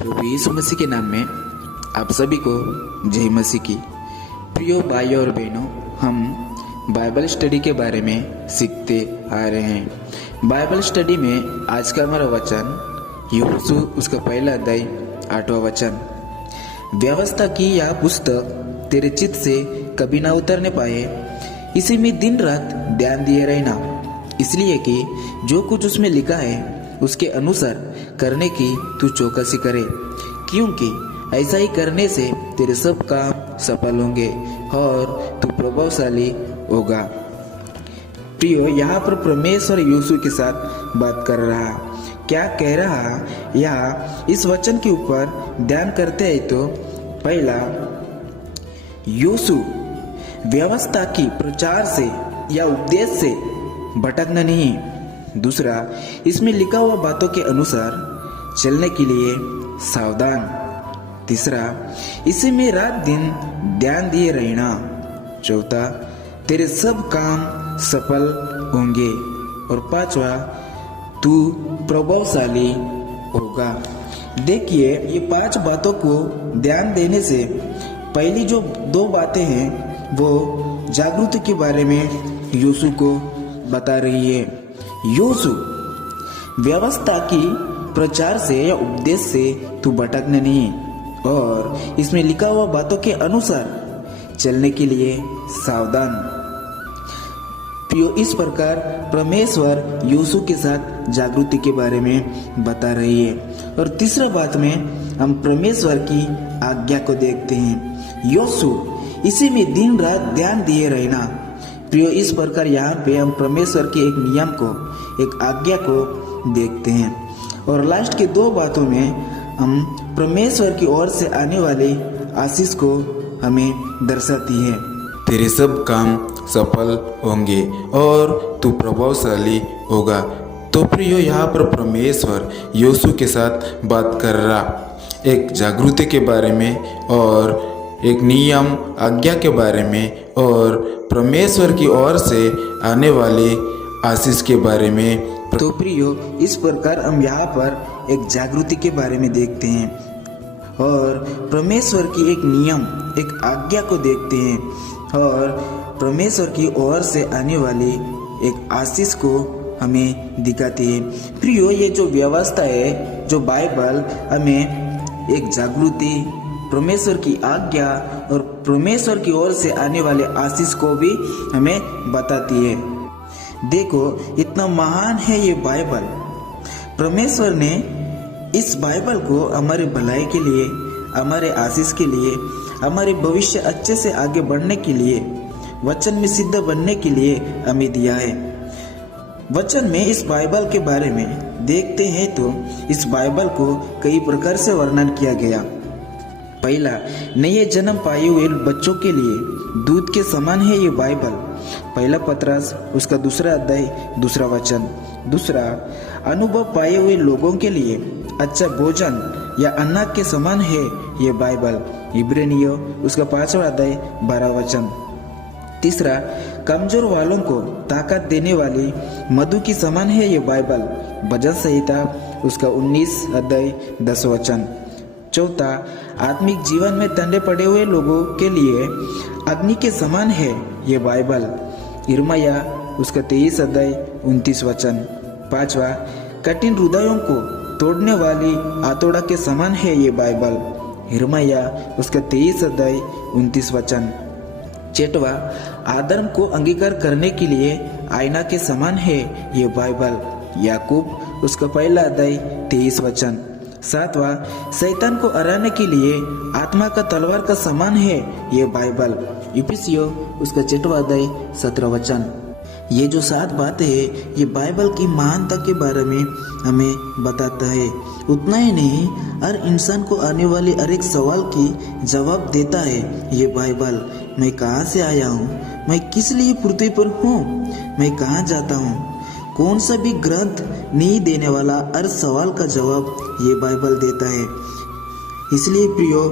प्रभु यीशु मसीह के नाम में आप सभी को जय मसीह की। प्रिय भाइयों और बहनों, हम बाइबल स्टडी के बारे में सीखते आ रहे हैं। बाइबल स्टडी में आज का हमारा वचन यूसु उसका पहला अध्याय 8वां वचन। व्यवस्था की यह पुस्तक तेरे चित्त से कभी ना उतरने पाए, इसी में दिन रात ध्यान दिए रहना, इसलिए कि जो कुछ उसमें लिखा है उसके अनुसार करने की तू चौकसी करे, क्योंकि ऐसा ही करने से तेरे सब काम सफल होंगे और तू प्रभावशाली होगा। प्रियो, यहाँ पर परमेश्वर यूसु के साथ बात कर रहा, क्या कह रहा या इस वचन के ऊपर ध्यान करते हैं तो पहला, यूसु व्यवस्था की प्रचार से या उपदेश से भटकना नहीं। दूसरा, इसमें लिखा हुआ बातों के अनुसार चलने के लिए सावधान। तीसरा, इसी में रात दिन ध्यान दिए रहना। चौथा, तेरे सब काम सफल होंगे। और पांचवा, तू प्रभावशाली होगा। देखिए, ये 5 बातों को ध्यान देने से पहली जो 2 बातें हैं वो जागृति के बारे में यूसु को बता रही है। यूसु व्यवस्था की प्रचार से या उपदेश से तू भटकने नहीं, और इसमें लिखा हुआ बातों के अनुसार चलने के लिए सावधान। प्रियो, इस प्रकार परमेश्वर यूसु के साथ जागृति के बारे में बता रही है। और तीसरा बात में हम परमेश्वर की आज्ञा को देखते हैं। यूसु इसी में दिन रात ध्यान दिए रहना। प्रियो, इस प्रकार यहाँ पे हम परमेश्वर के एक नियम को, एक आज्ञा को देखते हैं। और लास्ट के 2 बातों में हम परमेश्वर की ओर से आने वाली आशीष को हमें दर्शाती है। तेरे सब काम सफल होंगे और तू प्रभावशाली होगा। तो प्रियो, यहाँ पर परमेश्वर यूसु के साथ बात कर रहा, एक जागृति के बारे में और एक नियम आज्ञा के बारे में और परमेश्वर की ओर से आने वाले आशीष के बारे में। तो प्रियो, इस प्रकार हम यहाँ पर एक जागृति के बारे में देखते हैं और परमेश्वर की एक नियम, एक आज्ञा को देखते हैं और परमेश्वर की ओर से आने वाली एक आशीष को हमें दिखाती है। प्रियो, ये जो व्यवस्था है, जो बाइबल हमें एक जागृति, परमेश्वर की आज्ञा और परमेश्वर की ओर से आने वाले आशीष को भी हमें बताती है। देखो, इतना महान है ये बाइबल। परमेश्वर ने इस बाइबल को हमारे भलाई के लिए, हमारे आशीष के लिए, हमारे भविष्य अच्छे से आगे बढ़ने के लिए, वचन में सिद्ध बनने के लिए हमें दिया है। वचन में इस बाइबल के बारे में देखते हैं तो इस बाइबल को कई प्रकार से वर्णन किया गया। पहला, नए जन्म पाए हुए बच्चों के लिए दूध के समान है ये बाइबल। पहला पतरस उसका 2 अध्याय 2 वचन। दूसरा, अनुभव पाए हुए लोगों के लिए अच्छा भोजन या अन्ना के समान है ये बाइबल। इब्रानियों उसका 5वां अध्याय 12 वचन। तीसरा, कमजोर वालों को ताकत देने वाली मधु की समान है ये बाइबल। भजन संहिता उसका 19 अध्याय 10 वचन। चौथा, आत्मिक जीवन में टंडे पड़े हुए लोगों के लिए अग्नि के समान है ये बाइबल। यिर्मयाह उसका 23 अध्याय 29 वचन। पांचवा, कठिन हृदयों को तोड़ने वाली हथौड़ा के समान है ये बाइबल। यिर्मयाह उसका 23 अध्याय 29 वचन। छठवा, आदर्म को अंगीकार करने के लिए आईना के समान है ये बाइबल। याकूब उसका 1 अध्याय 23 वचन। सातवां, शैतान को हराने के लिए आत्मा का तलवार का समान है ये बाइबल। इफिसियों उसका 6वां अध्याय 17 वचन। ये जो 7 बातें हैं, ये बाइबल की महानता के बारे में हमें बताता है। उतना ही नहीं, हर इंसान को आने वाले हर एक सवाल की जवाब देता है ये बाइबल। मैं कहाँ से आया हूँ, मैं किस लिए पृथ्वी पर हूँ, मैं कहाँ जाता हूँ, कौन सा भी ग्रंथ नहीं देने वाला हर सवाल का जवाब ये बाइबल देता है। इसलिए प्रियो,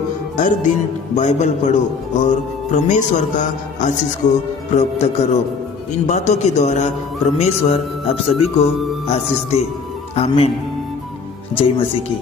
हर दिन बाइबल पढ़ो और परमेश्वर का आशीष को प्राप्त करो। इन बातों के द्वारा परमेश्वर आप सभी को आशीष दे। आमीन। जय मसीह की।